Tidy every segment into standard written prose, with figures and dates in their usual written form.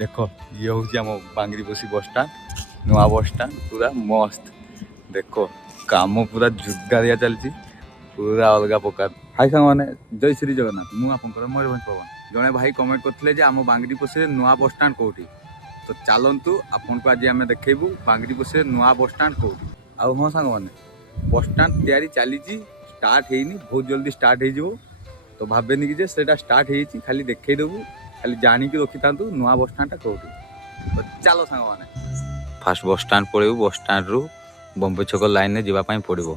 देख ये हूँ आम बांगरीपोशी बस स्टाण नुआ बस स्टाण पूरा मस्त देख काम पूरा जोरदारिया चलती पूरा अलग प्रकार। हाय सांग मैंने जय श्री जगन्नाथ मुझे मयूरभंज पवन जड़े भाई कमेंट करते आम बांगरीपोशी नुआ बस स्टाण कौटी तो चलतु आपन को आज आम देखू बांगरीपोशी नुआ बस स्टाण कौटी। आउ हाँ सांग मैंने बस स्टाण तैयारी चली स्टार्ट होनी बहुत जल्दी स्टार्ट हो तो भावेनि कि सेटा स्टार्ट हो खाली देखईदेबू खाली जानिकी रखी था नुआ बस स्टाण कौटी। तो चलो सांग मैंने फास्ट बस स्टाण पड़े बस स्टाण रु बम्बई छक लाइन में जावाई पड़ो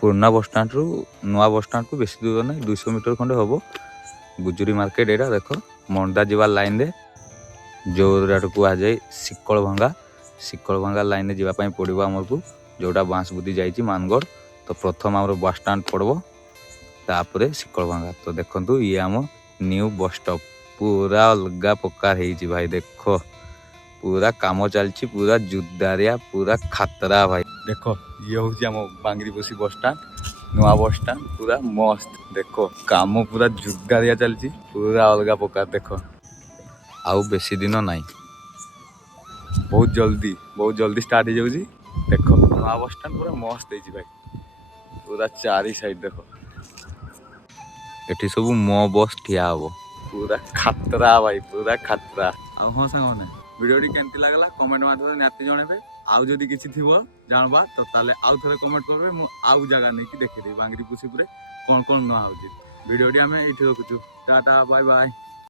पुराना बस स्टाण रु नुआ बस स्टाण को बेसी दूर ना 200 मीटर खंडे हम गुजुरी मार्केट एटा देख मंडा जीवा लाइन रे जो कहुए शिकल भंगा लाइन में जावाई पड़ो आमको जोटा बांसबुदी जाइए मानगढ़ तो प्रथम आम बस स्टाण पड़ो तापर शिकल भंगा। तो देखु ये आम न्यू बस स्टॉप पूरा अलग प्रकार है भाई देख पूरा काम चलती पूरा जोरदारिया पूरा खतरा भाई देख ये हूँ आम बांगरीपोशी बस स्टाण नुआ बस स्टाण पूरा मस्त देख काम पूरा जोरदारिया चलती पूरा अलग प्रकार देख आउ बेसी दिन नाई बहुत जल्दी स्टार्ट हो जाऊँगी देख नुआ बस स्टाण पूरा मस्त है भाई पूरा चारि साइड देख एठी सब मो बस ठिया हम पूरा खतरा भाई पूरा खतरा। हाँ सांग मैंने वीडियोटी केमती लगला कमेंट माध्यम निहाती जनइबे आउ जदि किछि थिबो जानबा तो ताले आउ थरे कमेंट करबे मु आउ जगह नहीं कि देखेदेबी बांगरीपोशी पुरे कौन कौन नुआ होची। वीडियोटी आम ये रखुचु टाटा बाय बाय।